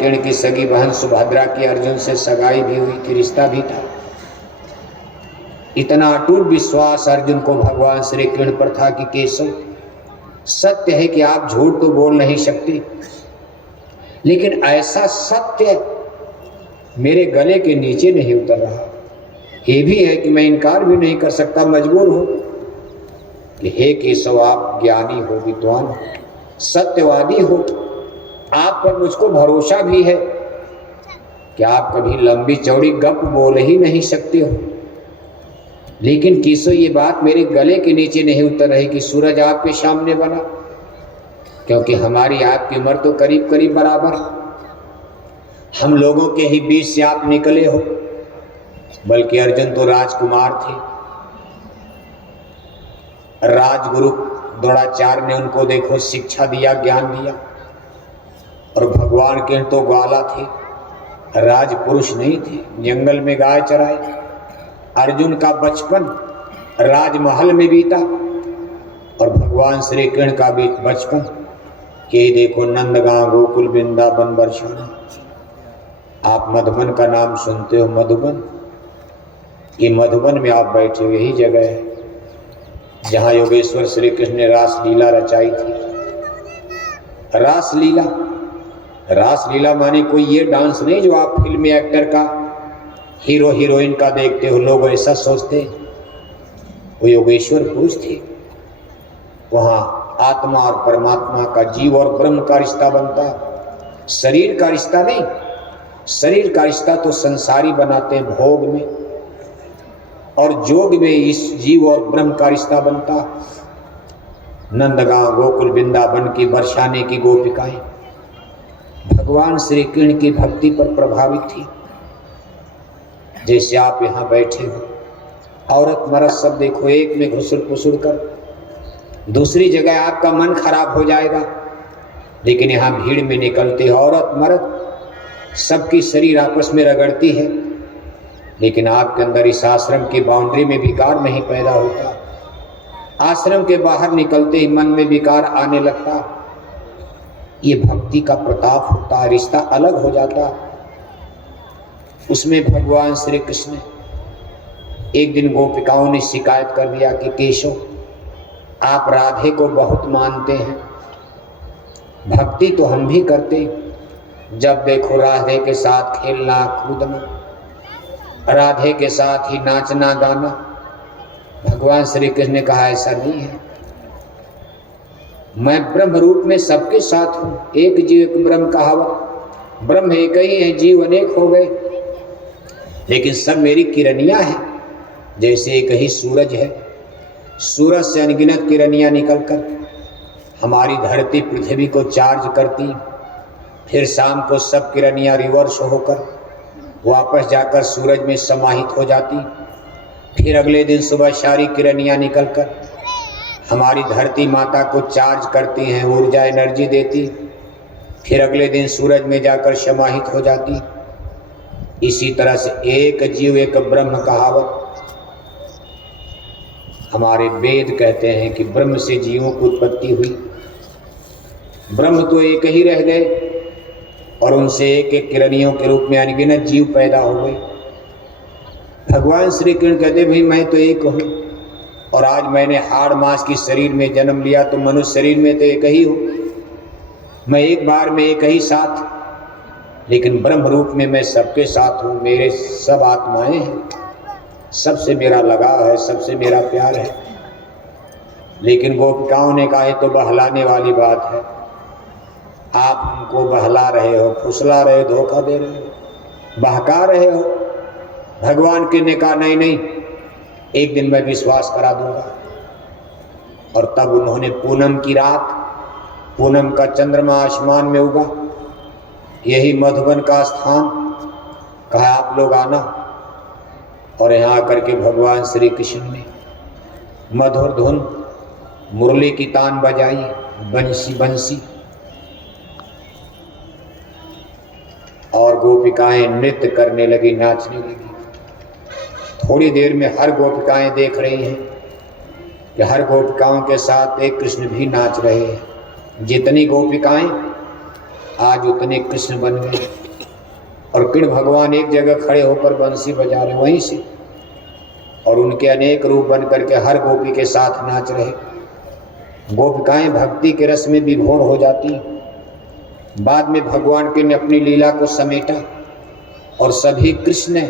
कृष्ण की सगी बहन सुभद्रा की अर्जुन से सगाई भी हुई थी, रिश्ता भी था। इतना अटूट विश्वास अर्जुन को भगवान श्री कृष्ण पर था कि केशव, सत्य है कि आप झूठ तो बोल नहीं सकते, लेकिन ऐसा सत्य मेरे गले के नीचे नहीं उतर रहा। ये भी है कि मैं इनकार भी नहीं कर सकता, मजबूर हूं कि हे केशव, आप ज्ञानी हो, विद्वान हो, सत्यवादी हो, आप पर मुझको भरोसा भी है कि आप कभी लंबी चौड़ी गप बोल ही नहीं सकते हो। लेकिन केशव, ये बात मेरे गले के नीचे नहीं उतर रही कि सूरज आपके सामने बना, क्योंकि हमारी आपकी उम्र तो करीब करीब बराबर है। हम लोगों के ही बीच से आप निकले हो, बल्कि अर्जुन तो राजकुमार थे। राजगुरु द्रोणाचार्य ने उनको देखो शिक्षा दिया, ज्ञान दिया, और भगवान के तो ग्वाला थे, राजपुरुष नहीं थे, जंगल में गाय चराए। अर्जुन का बचपन राजमहल में बीता और भगवान श्री कृष्ण का भी बचपन ये देखो नंदगांव, गोकुल, वृंदावन, बरसाना। आप मधुबन का नाम सुनते हो, मधुबन, ये मधुबन में आप बैठे हो, यही जगह है जहाँ योगेश्वर श्री कृष्ण ने रासलीला रचाई थी। रासलीला, रासलीला माने कोई ये डांस नहीं जो आप फिल्म में एक्टर का, हीरो हीरोइन का देखते हो, लोग ऐसा सोचते। वो योगेश्वर पुरुष थे, वहाँ आत्मा और परमात्मा का, जीव और ब्रह्म का रिश्ता बनता, शरीर का रिश्ता नहीं। शरीर का रिश्ता तो संसारी बनाते हैं भोग में, और जोग में इस जीव और ब्रह्म का रिश्ता बनता। नंदगांव, गोकुल, वृंदावन की बरसाने की गोपिकाएं भगवान श्री कृष्ण की भक्ति पर प्रभावित थी। जैसे आप यहाँ बैठे हो, औरत मर्द सब देखो एक में घुसुड़ पुसुड़ कर, दूसरी जगह आपका मन खराब हो जाएगा, लेकिन यहाँ भीड़ में निकलते औरत मर्द सबकी शरीर आपस में रगड़ती है, लेकिन आपके अंदर इस आश्रम की बाउंड्री में विकार नहीं पैदा होता। आश्रम के बाहर निकलते ही मन में विकार आने लगता। ये भक्ति का प्रताप होता, रिश्ता अलग हो जाता। उसमें भगवान श्री कृष्ण एक दिन गोपिकाओं ने शिकायत कर दिया कि केशव, आप राधे को बहुत मानते हैं, भक्ति तो हम भी करते, जब देखो राधे के साथ खेलना कूदना, राधे के साथ ही नाचना गाना। भगवान श्री कृष्ण ने कहा ऐसा नहीं है, मैं ब्रह्म रूप में सबके साथ हूं। एक जीव एक ब्रह्म कहावत, ब्रह्म एक ही है, जीव अनेक हो गए, लेकिन सब मेरी किरणियां हैं। जैसे एक ही सूरज है, सूरज से अनगिनत किरणियां निकलकर हमारी धरती पृथ्वी को चार्ज करती, फिर शाम को सब किरणियां रिवर्स होकर वापस जाकर सूरज में समाहित हो जाती। फिर अगले दिन सुबह सारी किरणियां निकलकर हमारी धरती माता को चार्ज करती हैं, ऊर्जा एनर्जी देती, फिर अगले दिन सूरज में जाकर समाहित हो जाती। इसी तरह से एक जीव एक ब्रह्म कहावत, हमारे वेद कहते हैं कि ब्रह्म से जीवों की उत्पत्ति हुई। ब्रह्म तो एक ही रह गए और उनसे एक एक किरणियों के रूप में अनगिनत जीव पैदा हो गए। भगवान श्री कृष्ण कहते भाई मैं तो एक हूँ, और आज मैंने हाड़ मांस की शरीर में जन्म लिया तो मनुष्य शरीर में तो एक ही हूँ, मैं एक बार में एक ही साथ, लेकिन ब्रह्म रूप में मैं सबके साथ हूँ। मेरे सब आत्माएं हैं, सबसे मेरा लगाव है, सबसे मेरा प्यार है। लेकिन गोपिकाओं ने कहा तो बहलाने वाली बात है, आप हमको बहला रहे हो, फुसला रहे हो, धोखा दे रहे हो, बहका रहे हो। भगवान के ने कहा नहीं नहीं, एक दिन मैं विश्वास करा दूंगा। और तब उन्होंने पूनम की रात, पूनम का चंद्रमा आसमान में उगा, यही मधुबन का स्थान, कहा आप लोग आना। और यहाँ आकर के भगवान श्री कृष्ण ने मधुर धुन मुरली की तान बजाई, बंसी बंसी, और गोपिकाएं नृत्य करने लगी, नाचने लगी। थोड़ी देर में हर गोपिकाएं देख रही हैं कि हर गोपिकाओं के साथ एक कृष्ण भी नाच रहे हैं। जितनी गोपिकाएं आज उतने कृष्ण बन गए और कृष्ण भगवान एक जगह खड़े होकर बंसी बजा रहे वहीं से, और उनके अनेक रूप बन करके हर गोपी के साथ नाच रहे। गोपिकाएं भक्ति के रस में विभोर हो जाती। बाद में भगवान के ने अपनी लीला को समेटा और सभी कृष्ण